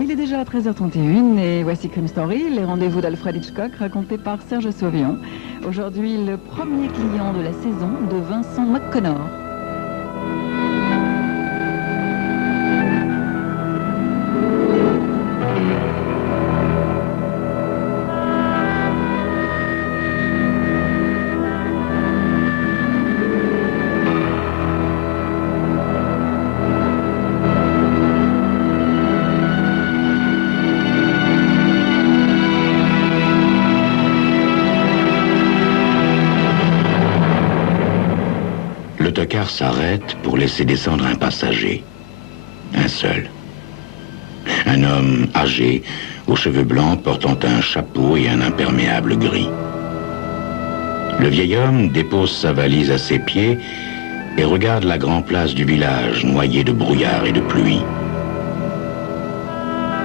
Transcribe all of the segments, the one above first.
Il est déjà 13h31 et voici Crime Story, les rendez-vous d'Alfred Hitchcock racontés par Serge Sauvian. Aujourd'hui, le premier client de la saison de Vincent McConnor. L'autocar s'arrête pour laisser descendre un passager. Un seul. Un homme âgé, aux cheveux blancs, portant un chapeau et un imperméable gris. Le vieil homme dépose sa valise à ses pieds et regarde la grande place du village, noyée de brouillard et de pluie.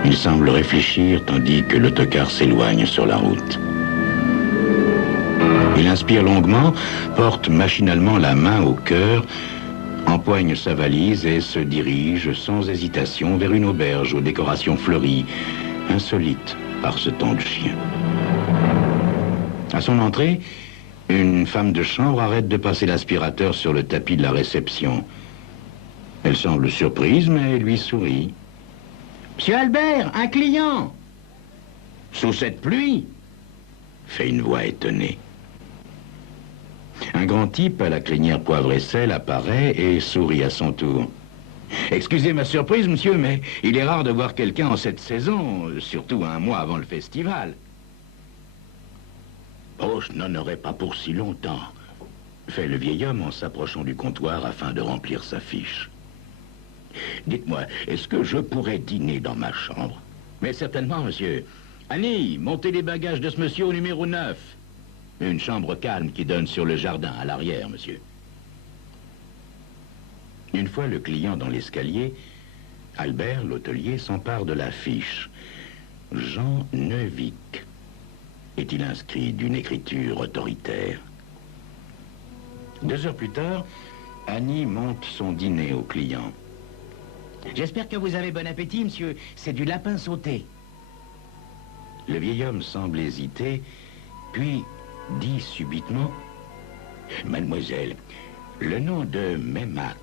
Il semble réfléchir tandis que l'autocar s'éloigne sur la route. Il inspire longuement, porte machinalement la main au cœur, empoigne sa valise et se dirige sans hésitation vers une auberge aux décorations fleuries, insolite par ce temps de chien. À son entrée, une femme de chambre arrête de passer l'aspirateur sur le tapis de la réception. Elle semble surprise, mais lui sourit. « Monsieur Albert, un client !»« Sous cette pluie ?» fait une voix étonnée. Un grand type à la crinière poivre et sel apparaît et sourit à son tour. « Excusez ma surprise, monsieur, mais il est rare de voir quelqu'un en cette saison, surtout un mois avant le festival. »« Oh, je n'en aurais pas pour si longtemps, » fait le vieil homme en s'approchant du comptoir afin de remplir sa fiche. « Dites-moi, est-ce que je pourrais dîner dans ma chambre ?»« Mais certainement, monsieur. Annie, montez les bagages de ce monsieur au numéro 9. » Une chambre calme qui donne sur le jardin, à l'arrière, monsieur. Une fois le client dans l'escalier, Albert, l'hôtelier, s'empare de la fiche. Jean Neuvic. Est-il inscrit d'une écriture autoritaire? 2 heures plus tard, Annie monte son dîner au client. « J'espère que vous avez bon appétit, monsieur. C'est du lapin sauté. » Le vieil homme semble hésiter, puis dit subitement: « Mademoiselle, le nom de Meymac,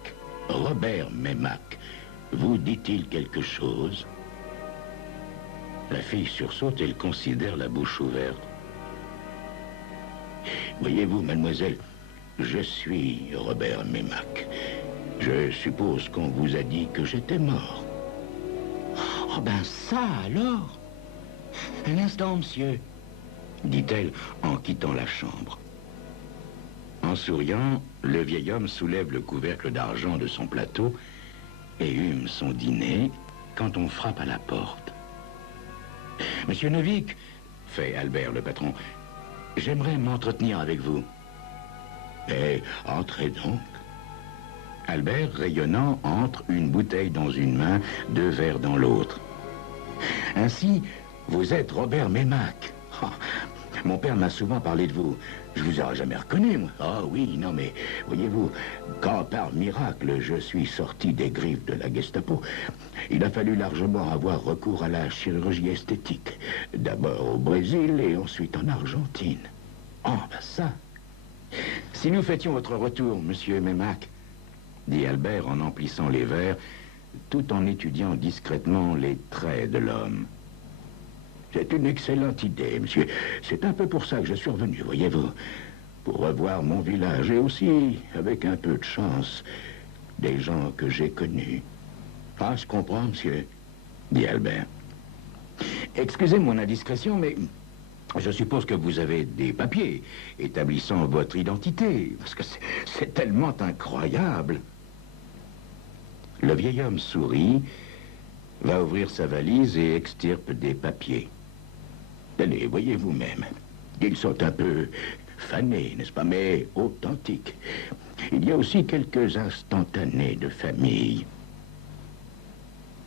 Robert Meymac, vous dit-il quelque chose ?» La fille sursaute et elle considère la bouche ouverte. « Voyez-vous, mademoiselle, je suis Robert Meymac. Je suppose qu'on vous a dit que j'étais mort. »« Oh ben ça alors ! Un instant, monsieur, » dit-elle en quittant la chambre. En souriant, le vieil homme soulève le couvercle d'argent de son plateau et hume son dîner quand on frappe à la porte. « Monsieur Neuvic, » fait Albert le patron, « j'aimerais m'entretenir avec vous. »« Eh, entrez donc. » Albert, rayonnant, entre, une bouteille dans une main, 2 verres dans l'autre. « Ainsi, vous êtes Robert Meymac. Oh, mon père m'a souvent parlé de vous. Je vous aurais jamais reconnu, moi. Ah oui, non, mais voyez-vous, quand par miracle je suis sorti des griffes de la Gestapo, il a fallu largement avoir recours à la chirurgie esthétique. D'abord au Brésil et ensuite en Argentine. Oh, ben ça. Si nous fêtions votre retour, monsieur Meymac, dit Albert en emplissant les verres, tout en étudiant discrètement les traits de l'homme. C'est une excellente idée, monsieur. C'est un peu pour ça que je suis revenu, voyez-vous. Pour revoir mon village et aussi, avec un peu de chance, des gens que j'ai connus. Ah, je comprends, monsieur, dit Albert. Excusez mon indiscrétion, mais je suppose que vous avez des papiers établissant votre identité, parce que c'est tellement incroyable. Le vieil homme sourit, va ouvrir sa valise et extirpe des papiers. Tenez, voyez vous-même. Ils sont un peu fanés, n'est-ce pas, mais authentiques. Il y a aussi quelques instantanés de famille.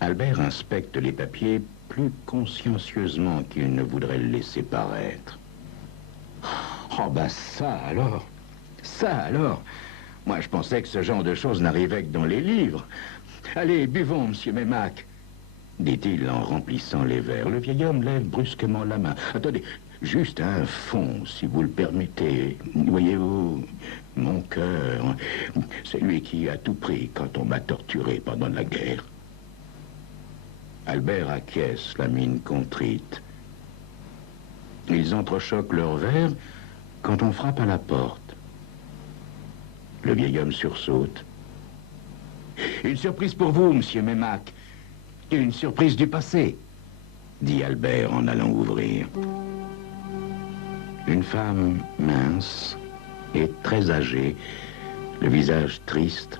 Albert inspecte les papiers plus consciencieusement qu'il ne voudrait le laisser paraître. Oh, ben ça alors. Moi, je pensais que ce genre de choses n'arrivait que dans les livres. Allez, buvons, monsieur Meymac. dit-il en remplissant les verres. Le vieil homme lève brusquement la main. Attendez, juste un fond, si vous le permettez. Voyez-vous, mon cœur, c'est lui qui a tout pris quand on m'a torturé pendant la guerre. Albert acquiesce, la mine contrite. Ils entrechoquent leurs verres quand on frappe à la porte. Le vieil homme sursaute. Une surprise pour vous, monsieur Memak. Une surprise du passé, dit Albert en allant ouvrir. Une femme mince et très âgée, le visage triste,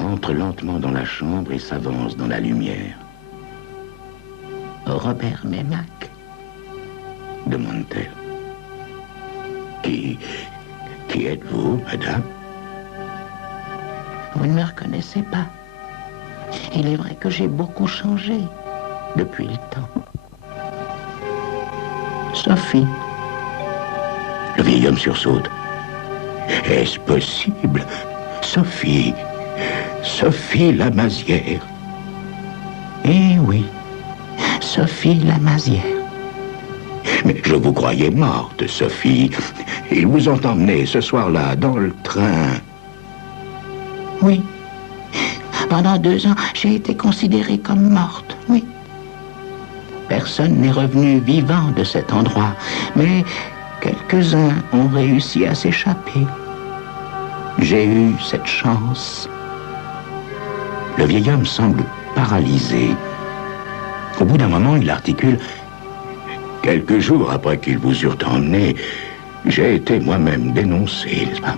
entre lentement dans la chambre et s'avance dans la lumière. Robert Memak, demande-t-elle. Qui êtes-vous, madame? Vous ne me reconnaissez pas. Il est vrai que j'ai beaucoup changé depuis le temps. Sophie. Le vieil homme sursaute. Est-ce possible? Sophie. Sophie Lamazière. Eh oui, Sophie Lamazière. Mais je vous croyais morte, Sophie. Ils vous ont emmené ce soir-là dans le train. Oui. Pendant 2 ans, j'ai été considérée comme morte, oui. Personne n'est revenu vivant de cet endroit, mais quelques-uns ont réussi à s'échapper. J'ai eu cette chance. Le vieil homme semble paralysé. Au bout d'un moment, il articule. Quelques jours après qu'ils vous eurent emmené, j'ai été moi-même dénoncé, n'est-ce pas?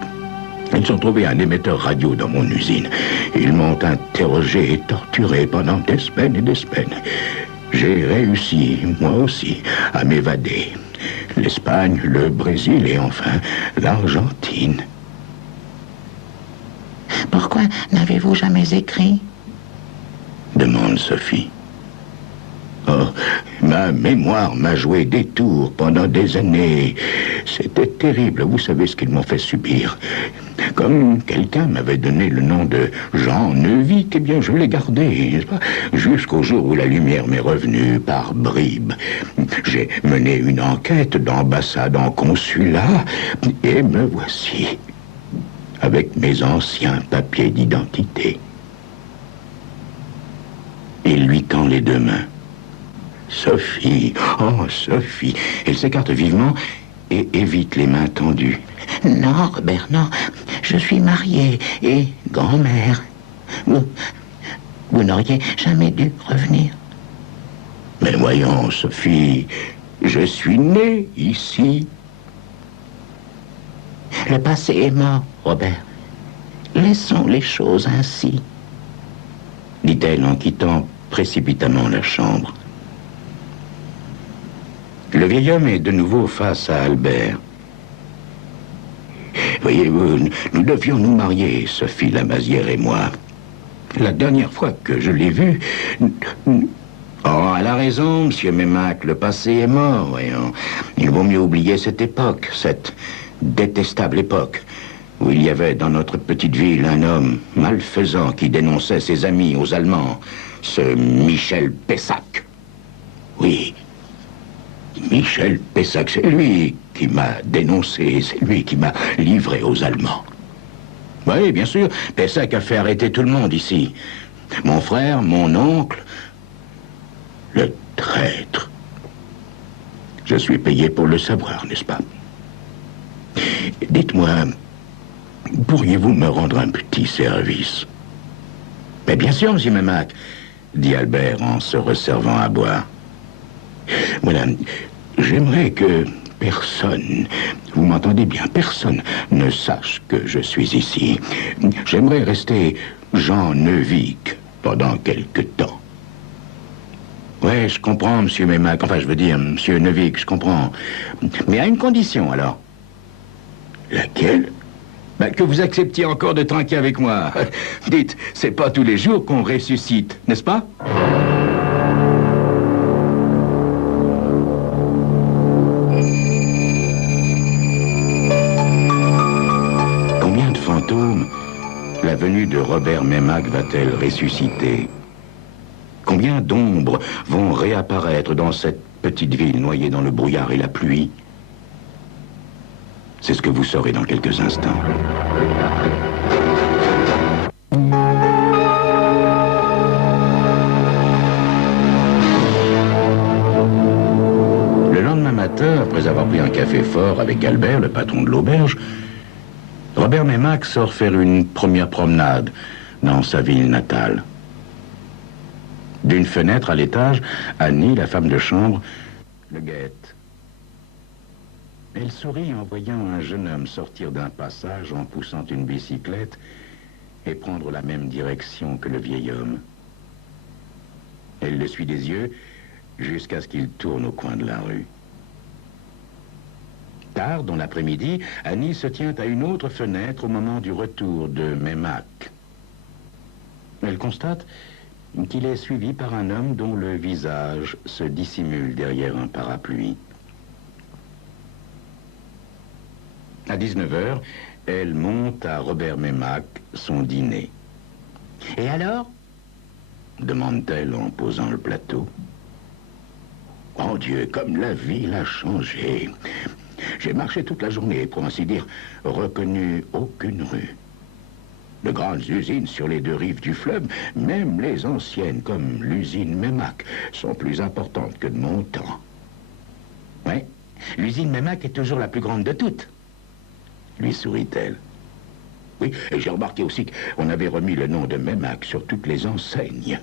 Ils ont trouvé un émetteur radio dans mon usine. Ils m'ont interrogé et torturé pendant des semaines et des semaines. J'ai réussi, moi aussi, à m'évader. L'Espagne, le Brésil et enfin l'Argentine. Pourquoi n'avez-vous jamais écrit? Demande Sophie. Oh, ma mémoire m'a joué des tours pendant des années. C'était terrible, vous savez ce qu'ils m'ont fait subir. Comme quelqu'un m'avait donné le nom de Jean Neuvic, eh bien je l'ai gardé, n'est-ce pas? Jusqu'au jour où la lumière m'est revenue par bribes. J'ai mené une enquête d'ambassade en consulat, et me voici, avec mes anciens papiers d'identité. Il lui tend les 2 mains. Sophie, oh Sophie. Elle s'écarte vivement et évite les mains tendues. Non, Robert, non. Je suis mariée et grand-mère. Vous n'auriez jamais dû revenir. Mais voyons, Sophie, je suis né ici. Le passé est mort, Robert. Laissons les choses ainsi, dit-elle en quittant précipitamment la chambre. Le vieil homme est de nouveau face à Albert. Voyez-vous, nous devions nous marier, Sophie Lamazière et moi. La dernière fois que je l'ai vue... Oh, elle a raison, monsieur Memak, le passé est mort, voyons. Il vaut mieux oublier cette époque, cette détestable époque, où il y avait dans notre petite ville un homme malfaisant qui dénonçait ses amis aux Allemands, ce Michel Pessac. Oui, Michel Pessac, c'est lui qui m'a dénoncé, c'est lui qui m'a livré aux Allemands. Oui, bien sûr, Pessac a fait arrêter tout le monde ici. Mon frère, mon oncle, le traître. Je suis payé pour le savoir, n'est-ce pas? Dites-moi, pourriez-vous me rendre un petit service? Mais bien sûr, monsieur Memak, dit Albert en se resservant à boire. Voilà, j'aimerais que personne, vous m'entendez bien, personne ne sache que je suis ici. J'aimerais rester Jean Neuvic pendant quelque temps. Ouais, je comprends, monsieur Memak, enfin, je veux dire, monsieur Neuvic, je comprends. Mais à une condition, alors. Laquelle? Que vous acceptiez encore de trinquer avec moi. Dites, c'est pas tous les jours qu'on ressuscite, n'est-ce pas? Combien de fantômes la venue de Robert Memak va-t-elle ressusciter? Combien d'ombres vont réapparaître dans cette petite ville noyée dans le brouillard et la pluie? C'est ce que vous saurez dans quelques instants. Le lendemain matin, après avoir pris un café fort avec Albert, le patron de l'auberge, Robert Meymac sort faire une première promenade dans sa ville natale. D'une fenêtre à l'étage, Annie, la femme de chambre, le guette. Elle sourit en voyant un jeune homme sortir d'un passage en poussant une bicyclette et prendre la même direction que le vieil homme. Elle le suit des yeux jusqu'à ce qu'il tourne au coin de la rue. Tard dans l'après-midi, Annie se tient à une autre fenêtre au moment du retour de Meymac. Elle constate qu'il est suivi par un homme dont le visage se dissimule derrière un parapluie. À 19h, elle monte à Robert Meymac son dîner. « Et alors ?» demande-t-elle en posant le plateau. « Oh Dieu, comme la ville a changé. J'ai marché toute la journée, pour ainsi dire, reconnu aucune rue. De grandes usines sur les deux rives du fleuve, même les anciennes, comme l'usine Meymac, sont plus importantes que de mon temps. Oui, l'usine Meymac est toujours la plus grande de toutes, lui sourit-elle. Oui, et j'ai remarqué aussi qu'on avait remis le nom de Meymac sur toutes les enseignes.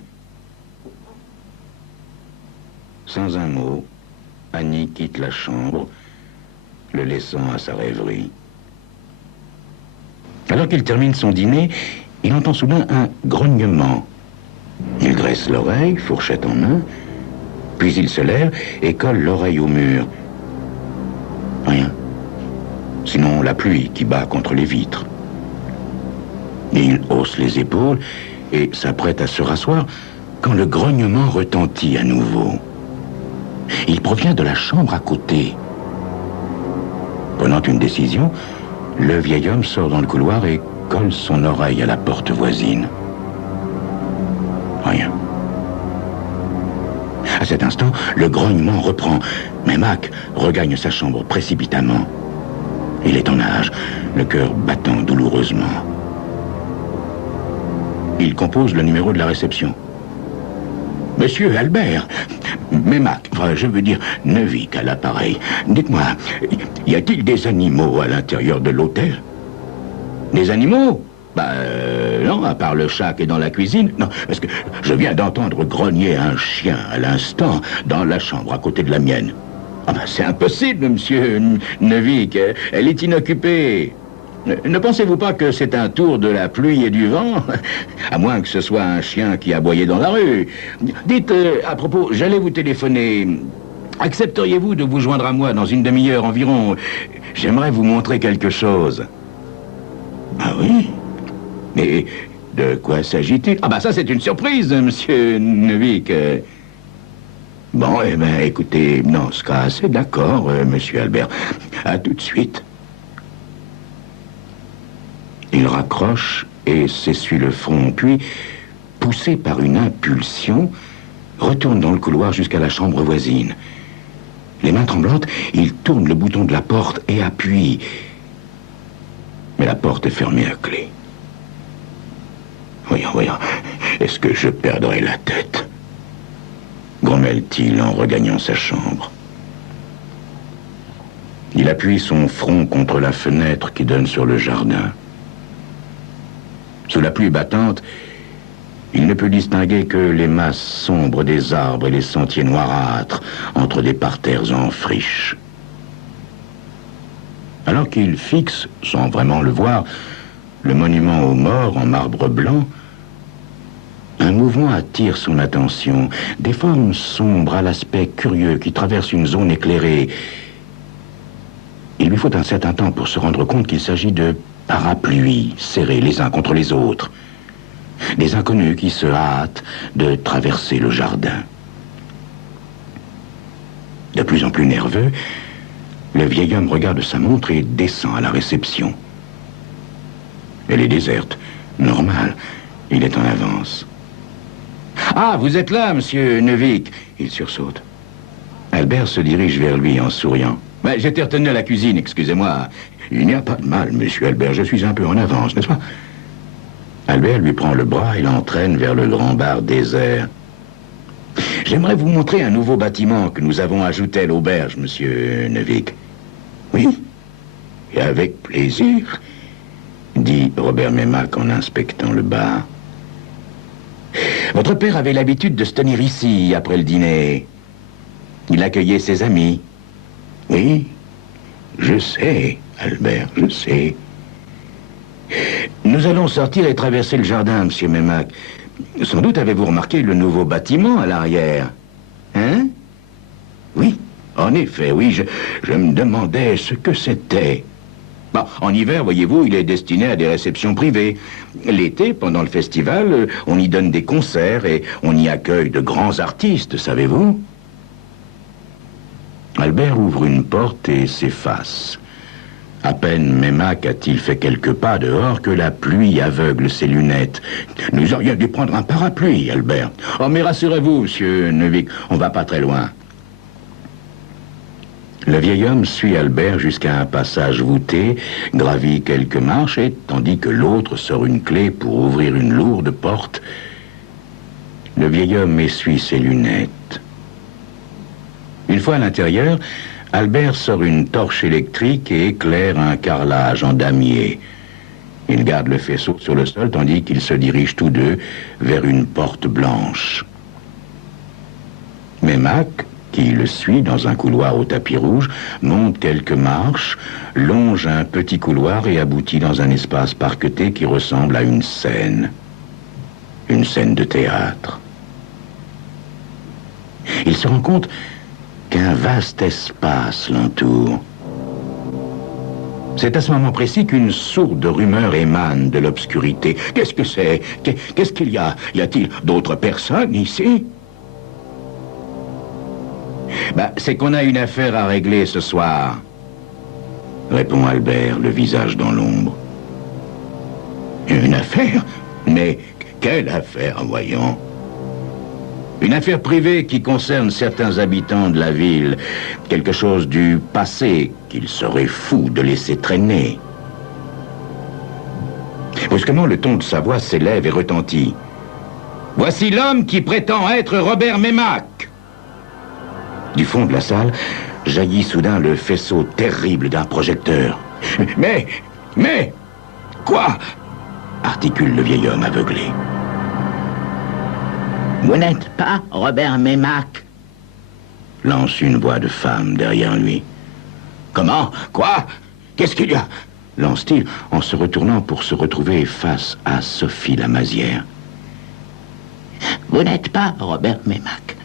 Sans un mot, Annie quitte la chambre, le laissant à sa rêverie. Alors qu'il termine son dîner, il entend soudain un grognement. Il dresse l'oreille, fourchette en main, puis il se lève et colle l'oreille au mur. Rien. Sinon la pluie qui bat contre les vitres. Il hausse les épaules et s'apprête à se rasseoir quand le grognement retentit à nouveau. Il provient de la chambre à côté. Prenant une décision, le vieil homme sort dans le couloir et colle son oreille à la porte voisine. Rien. À cet instant, le grognement reprend. Meymac regagne sa chambre précipitamment. Il est en nage, le cœur battant douloureusement. Il compose le numéro de la réception. Monsieur Albert, Meymac, enfin, je veux dire Neuvic à l'appareil. Dites-moi, y a-t-il des animaux à l'intérieur de l'hôtel? Des animaux? Non, à part le chat qui est dans la cuisine. Non, parce que je viens d'entendre grogner un chien à l'instant dans la chambre à côté de la mienne. Ah ben, c'est impossible, monsieur Neuvic. Elle est inoccupée. Ne pensez-vous pas que c'est un tour de la pluie et du vent? À moins que ce soit un chien qui aboyait dans la rue. Dites, à propos, j'allais vous téléphoner. Accepteriez-vous de vous joindre à moi dans une demi-heure environ? J'aimerais vous montrer quelque chose. Ah oui? Mais de quoi s'agit-il? Ah bah ça c'est une surprise, monsieur Neuvic. Bon, eh ben, écoutez, dans ce cas, c'est d'accord, monsieur Albert. À tout de suite. Il raccroche et s'essuie le front, puis, poussé par une impulsion, retourne dans le couloir jusqu'à la chambre voisine. Les mains tremblantes, il tourne le bouton de la porte et appuie. Mais la porte est fermée à clé. Voyons, est-ce que je perdrai la tête? Grommelle-t-il en regagnant sa chambre. Il appuie son front contre la fenêtre qui donne sur le jardin. Sous la pluie battante, il ne peut distinguer que les masses sombres des arbres et les sentiers noirâtres entre des parterres en friche. Alors qu'il fixe, sans vraiment le voir, le monument aux morts en marbre blanc, un mouvement attire son attention. Des formes sombres à l'aspect curieux qui traversent une zone éclairée. Il lui faut un certain temps pour se rendre compte qu'il s'agit de parapluies serrés les uns contre les autres. Des inconnus qui se hâtent de traverser le jardin. De plus en plus nerveux, le vieil homme regarde sa montre et descend à la réception. Elle est déserte. Normal, il est en avance. Ah, vous êtes là, monsieur Neuvik. Il sursaute. Albert se dirige vers lui en souriant. Mais j'étais retenu à la cuisine, excusez-moi. Il n'y a pas de mal, monsieur Albert, je suis un peu en avance, n'est-ce pas? Albert lui prend le bras et l'entraîne vers le grand bar désert. J'aimerais vous montrer un nouveau bâtiment que nous avons ajouté à l'auberge, monsieur Neuvik. Oui, et avec plaisir, dit Robert Meymac en inspectant le bar. Votre père avait l'habitude de se tenir ici après le dîner. Il accueillait ses amis. Oui, je sais, Albert, je sais. Nous allons sortir et traverser le jardin, monsieur Meymac. Sans doute avez-vous remarqué le nouveau bâtiment à l'arrière. Hein? Oui, en effet, oui, je me demandais ce que c'était. Bon, en hiver, voyez-vous, il est destiné à des réceptions privées. L'été, pendant le festival, on y donne des concerts et on y accueille de grands artistes, savez-vous? Albert ouvre une porte et s'efface. À peine Meymac a-t-il fait quelques pas dehors que la pluie aveugle ses lunettes. Nous aurions dû prendre un parapluie, Albert. Oh, mais rassurez-vous, monsieur Neuvik, on va pas très loin. Le vieil homme suit Albert jusqu'à un passage voûté, gravit quelques marches et, tandis que l'autre sort une clé pour ouvrir une lourde porte, le vieil homme essuie ses lunettes. Une fois à l'intérieur, Albert sort une torche électrique et éclaire un carrelage en damier. Il garde le faisceau sur le sol tandis qu'ils se dirigent tous deux vers une porte blanche. Meymac, qui le suit dans un couloir au tapis rouge, monte quelques marches, longe un petit couloir et aboutit dans un espace parqueté qui ressemble à une scène. Une scène de théâtre. Il se rend compte qu'un vaste espace l'entoure. C'est à ce moment précis qu'une sourde rumeur émane de l'obscurité. Qu'est-ce que c'est? Qu'est-ce qu'il y a? Y a-t-il d'autres personnes ici? C'est qu'on a une affaire à régler ce soir, répond Albert, le visage dans l'ombre. Une affaire? Mais quelle affaire, voyons? Une affaire privée qui concerne certains habitants de la ville. Quelque chose du passé qu'il serait fou de laisser traîner. Brusquement, le ton de sa voix s'élève et retentit. Voici l'homme qui prétend être Robert Meymac. Du fond de la salle, jaillit soudain le faisceau terrible d'un projecteur. Mais, quoi? Articule le vieil homme aveuglé. Vous n'êtes pas Robert Meymac? Lance une voix de femme derrière lui. Comment? Quoi? Qu'est-ce qu'il y a? Lance-t-il en se retournant pour se retrouver face à Sophie Lamazière. Vous n'êtes pas Robert Meymac.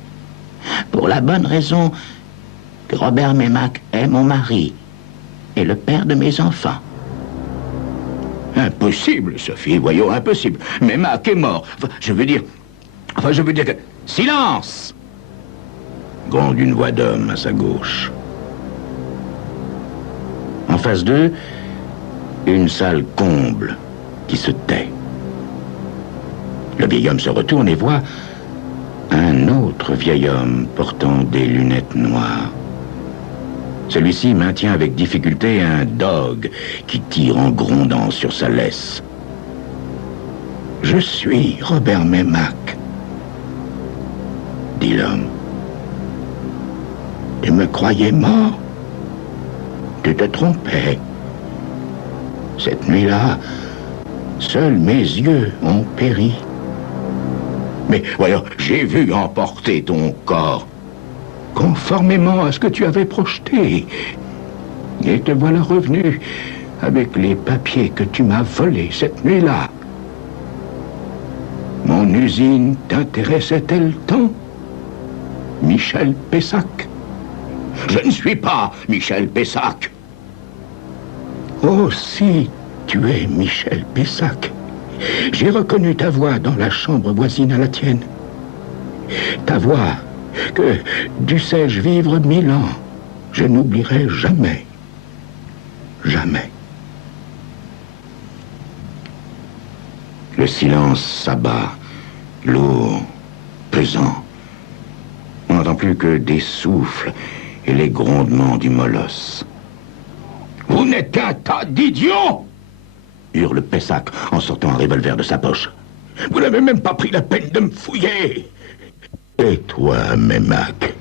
Pour la bonne raison que Robert Meymac est mon mari et le père de mes enfants. Impossible, Sophie, voyons, impossible. Meymac est mort. Je veux dire que... Silence! Gronde une voix d'homme à sa gauche. En face d'eux, une salle comble qui se tait. Le vieil homme se retourne et voit un autre vieil homme portant des lunettes noires. Celui-ci maintient avec difficulté un dogue qui tire en grondant sur sa laisse. Je suis Robert Meymac, dit l'homme. Tu me croyais mort? Tu te trompais. Cette nuit-là, seuls mes yeux ont péri. Mais voyons, j'ai vu emporter ton corps, conformément à ce que tu avais projeté. Et te voilà revenu avec les papiers que tu m'as volés cette nuit-là. Mon usine t'intéressait-elle tant? Michel Pessac? Je ne suis pas Michel Pessac. Oh, si tu es Michel Pessac. J'ai reconnu ta voix dans la chambre voisine à la tienne. Ta voix que, dussé-je vivre 1000 ans, je n'oublierai jamais. Jamais. Le silence s'abat, lourd, pesant. On n'entend plus que des souffles et les grondements du molosse. « Vous n'êtes qu'un tas d'idiots !» hurle Pessac en sortant un revolver de sa poche. « Vous n'avez même pas pris la peine de me fouiller !» Et toi, Mémac,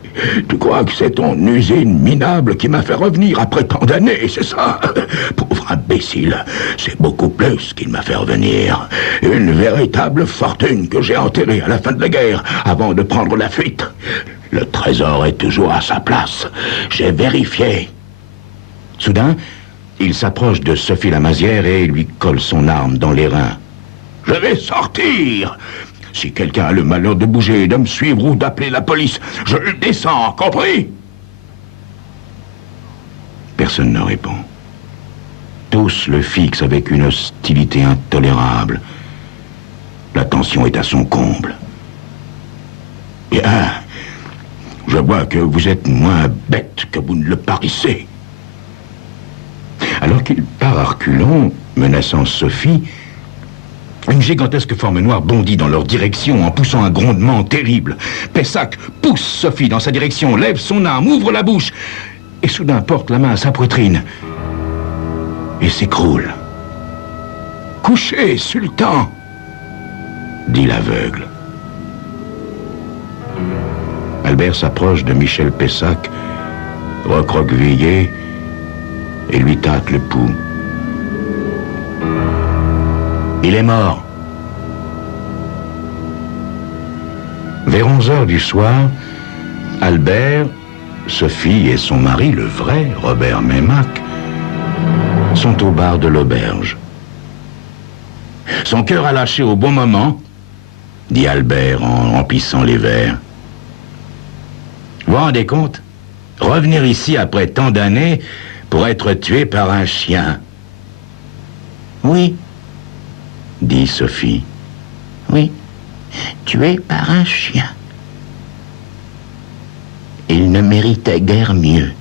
tu crois que c'est ton usine minable qui m'a fait revenir après tant d'années, c'est ça? Pauvre imbécile, c'est beaucoup plus qu'il m'a fait revenir. Une véritable fortune que j'ai enterrée à la fin de la guerre, avant de prendre la fuite. Le trésor est toujours à sa place. J'ai vérifié. Soudain, il s'approche de Sophie Lamazière et lui colle son arme dans les reins. « Je vais sortir! Si quelqu'un a le malheur de bouger, de me suivre ou d'appeler la police, je le descends, compris? » Personne ne répond. Tous le fixent avec une hostilité intolérable. La tension est à son comble. Bien, je vois que vous êtes moins bête que vous ne le paraissez. Alors qu'il part à reculons, menaçant Sophie, une gigantesque forme noire bondit dans leur direction en poussant un grondement terrible. Pessac pousse Sophie dans sa direction, lève son arme, ouvre la bouche et soudain porte la main à sa poitrine et s'écroule. « Couchez, sultan !» dit l'aveugle. Albert s'approche de Michel Pessac, recroquevillé, et lui tâte le pouls. Il est mort. Vers 11 heures du soir, Albert, Sophie et son mari, le vrai Robert Mémac, sont au bar de l'auberge. Son cœur a lâché au bon moment, dit Albert en remplissant les verres. Vous vous rendez compte? Revenir ici après tant d'années pour être tué par un chien. Oui, dit Sophie. oui, tué par un chien. Il ne méritait guère mieux.